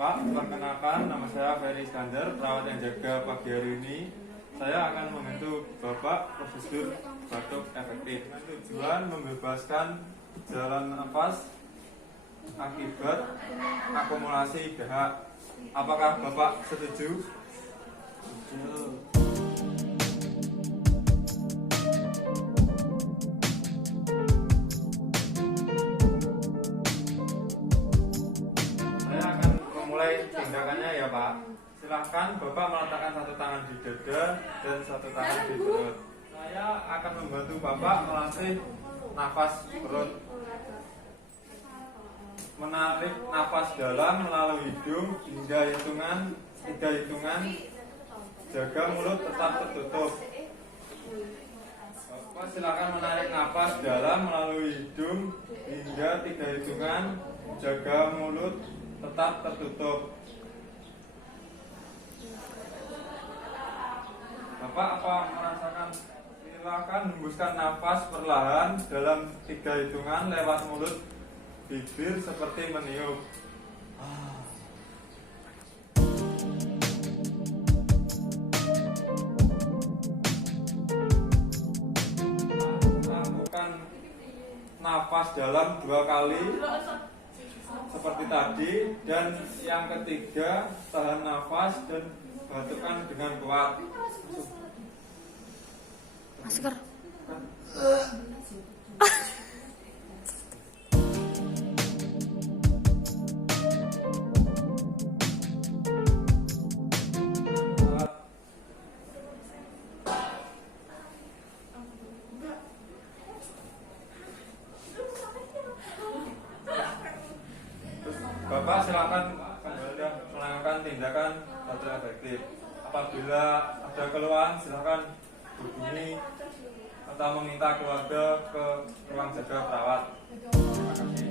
Pak, perkenalkan nama saya Ferry Iskandar, perawat yang jaga pagi hari ini. Saya akan membantu Bapak prosedur batuk efektif dengan tujuan membebaskan jalan nafas akibat akumulasi dahak. Apakah Bapak setuju? Setuju. Saya akan memulai tindakannya ya Pak. Silahkan Bapak meletakkan satu tangan di dada dan satu tangan di perut. Saya akan membantu Bapak melatih nafas perut. Menarik nafas dalam melalui hidung hingga tiga hitungan. Jaga mulut tetap tertutup. Bapak silakan menarik nafas dalam melalui hidung hingga 3 hitungan. Jaga mulut tetap tertutup. Bapak apa merasakan? Silakan hembuskan nafas perlahan dalam 3 hitungan lewat mulut bibir seperti meniup. Lakukan nafas dalam 2 kali seperti tadi, dan yang ketiga tahan nafas dan batukkan dengan kuat. Masker. Bapak silakan kembali melakukan tindakan batuk efektif. Apabila ada keluhan silakan hubungi atau meminta keluarga ke ruang jaga perawat. Terima kasih.